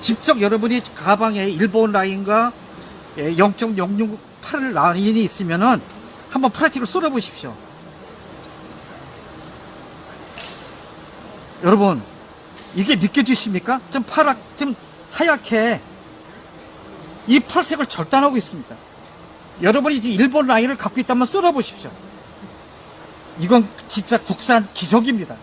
직접 여러분이 가방에 일본 라인과 0.068 라인이 있으면은 한번 프라틱을 쏠아 보십시오. 여러분, 이게 믿겨지십니까? 좀 하얗게 이 팔색을 절단하고 있습니다. 여러분이 이제 일본 라인을 갖고 있다면 쏠아 보십시오. 이건 진짜 국산 기적입니다.